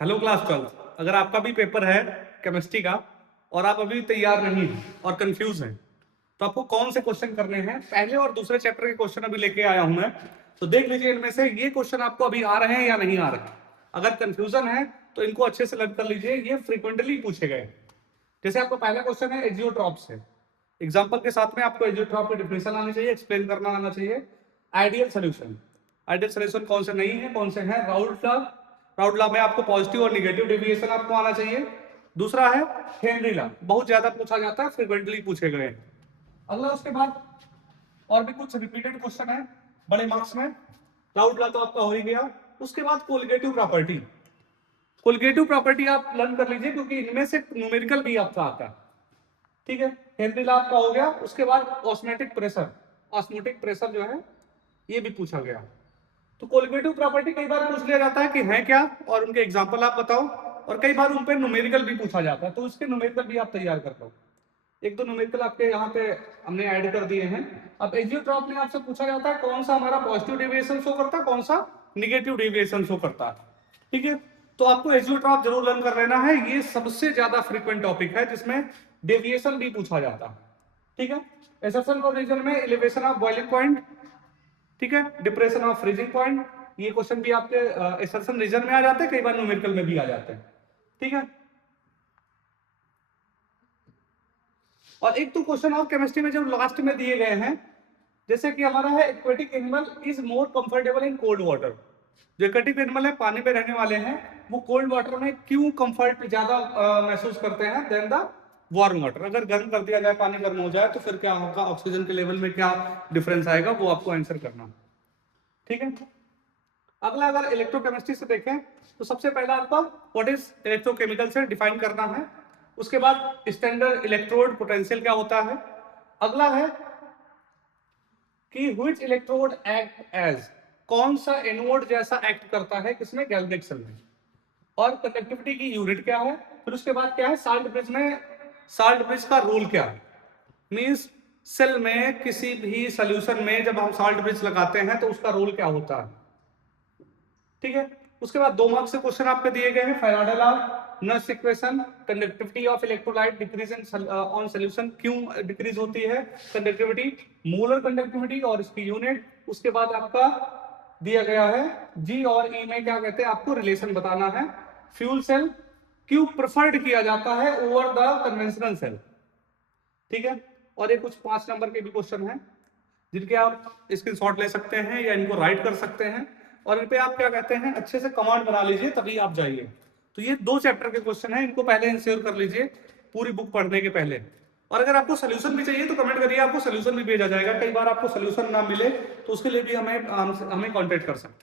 Hello class 12। अगर आपका भी पेपर है केमिस्ट्री का और आप अभी तैयार नहीं हैं और कंफ्यूज हैं तो आपको कौन से क्वेश्चन करने हैं, पहले और दूसरे चैप्टर के क्वेश्चन अभी लेके आया हूं मैं। तो देख लीजिए इनमें से ये क्वेश्चन आपको अभी आ रहे हैं या नहीं आ रहे। अगर कंफ्यूजन है तो इनको अच्छे से लर्न कर लीजिए, ये फ्रीक्वेंटली पूछे गए। जैसे आपका पहला क्वेश्चन है एजियोट्रॉप से, एग्जाम्पल के साथ में आपको एजियोट्रॉप की डिफिनेशन आनी चाहिए, एक्सप्लेन करना आना चाहिए। आइडियल सोल्यूशन, आइडियल सोल्यूशन कौन से नहीं है कौन से हैं, राउल्ट लॉ, राउल्ट लॉ में आपको पॉजिटिव और निगेटिव डेविएशन आपको आना चाहिए। दूसरा है हेनरी लॉ, बहुत ज्यादा पूछा जाता है, फ्रीक्वेंटली पूछे गए। अगला उसके बाद और भी कुछ रिपीटेड क्वेश्चन है बड़े मार्क्स में। राउल्ट लॉ तो आपका हो ही गया। उसके बाद कोलिगेटिव प्रॉपर्टी, कोलिगेटिव प्रॉपर्टी आप लर्न कर लीजिए क्योंकि इनमें से न्यूमेरिकल भी आपका आता है। ठीक है, हेनरी लॉ आपका हो गया। उसके बाद ऑस्मोटिक प्रेशर, ऑस्मोटिक प्रेशर जो है ये भी पूछा गया। तो कोलिगेटिव प्रॉपर्टी कई बार पूछ लिया जाता है कि है क्या और उनके एग्जांपल आप बताओ, और कई बार उन पे न्यूमेरिकल भी पूछा जाता है, तो उसके न्यूमेरिकल भी आप तैयार कर लो। एक दो न्यूमेरिकल आपके यहाँ पे हमने ऐड कर दिए हैं। अब एजियोट्रॉप में आपसे पूछा जाता है कौन सा हमारा पॉजिटिव डेविएशन शो करता है, कौन सा निगेटिव डेविएशन शो करता है। ठीक है, तो आपको एजियोट्रॉप जरूर लर्न कर लेना है, ये सबसे ज्यादा फ्रीक्वेंट टॉपिक है जिसमें डेविएशन भी पूछा जाता है। ठीक है, एसर्शन कंडीशन में एलिवेशन ऑफ बॉइलिंग पॉइंट, ठीक है, डिप्रेशन ऑफ फ्रीजिंग पॉइंट, ये क्वेश्चन भी आपके एसर्शन रीजन में आ जाते हैं, कई बार न्यूमेरिकल में भी आ जाते हैं। ठीक है, और एक तो क्वेश्चन और केमिस्ट्री में जो लास्ट में दिए गए हैं, जैसे कि हमारा है aquatic animal is more comfortable in cold water. जो एक्वेटिक एनिमल है पानी में रहने वाले हैं, वो कोल्ड वाटर में क्यों कंफर्ट ज्यादा महसूस करते हैं देन द वार्म वाटर। अगर गर्म कर दिया जाए, पानी गर्म हो जाए तो फिर क्या होगा, ऑक्सीजन के लेवल में क्या डिफरेंस आएगा, वो आपको आंसर करना। ठीक है, अगला अगर इलेक्ट्रोकेमिस्ट्री से देखें तो सबसे पहला आपका व्हाट इज इलेक्ट्रोकेमिकल से डिफाइन करना है। उसके बाद स्टैंडर्ड इलेक्ट्रोड पोटेंशियल क्या होता है। अगला है कि व्हिच इलेक्ट्रोड एक्ट एज, कौन सा एनोड जैसा एक्ट करता है किसमें, गैल्वेनिक सेल में। और कंडक्टिविटी की यूनिट क्या है। फिर उसके बाद क्या है साल्ट ब्रिज में, साल्ट ब्रिज का रोल क्या है, मींस सेल में किसी भी सॉल्यूशन में जब हम साल्ट ब्रिज लगाते हैं तो उसका रोल क्या होता है। ठीक है, उसके बाद 2 मार्क्स से क्वेश्चन आपके दिए गए हैं, Faraday law, Nernst equation, conductivity of electrolyte decrease on solution, क्यों डिक्रीज होती है कंडक्टिविटी, मोलर कंडक्टिविटी और इसकी यूनिट। उसके बाद आपका दिया गया है जी और ई में क्या कहते हैं, आपको रिलेशन बताना है। फ्यूल सेल क्यों प्रेफर्ड किया जाता है ओवर द कन्वेंशनल सेल। ठीक है, और ये कुछ 5 नंबर के भी क्वेश्चन हैं जिनके आप स्क्रीनशॉट ले सकते हैं या इनको राइट कर सकते हैं, और इन पे आप क्या कहते हैं अच्छे से कमांड बना लीजिए तभी आप जाइए। तो ये 2 चैप्टर के क्वेश्चन हैं, इनको पहले इंश्योर कर लीजिए पूरी बुक पढ़ने के पहले। और अगर आपको सोल्यूशन भी चाहिए तो कमेंट करिए, आपको सोल्यूशन भी भेजा जाएगा। कई बार आपको सोल्यूशन ना मिले तो उसके लिए भी हमें कांटेक्ट कर सकते हैं।